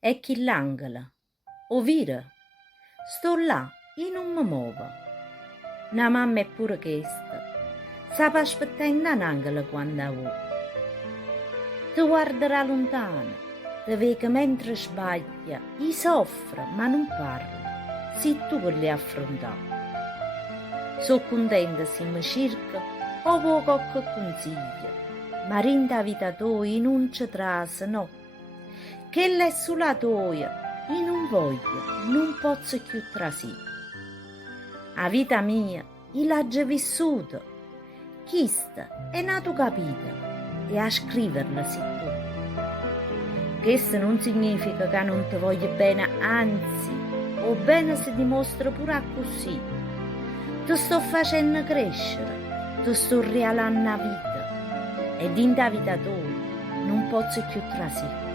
è chi l'angela. Ovvero, sto là e non mi muovo. Una mamma è pure questa. Stava aspettando un angelo quando vuoi. Ti guarderà lontano, ti vede mentre sbaglia, e soffre ma non parla. Sei tu che li affrontato. Sono contenta se mi cerca o vuoi qualche consiglio, ma rinda vita tua non ci trasa, no. Che è sulla tua e non voglio, non posso più trasì. La vita mia, io l'ho già vissuta. Questa è nato capita e a scriverla sei tu. Questo non significa che non ti voglio bene, anzi, o bene si dimostra pure così. Ti sto facendo crescere, ti sto realando la vita e in da vita tua non posso più trasì.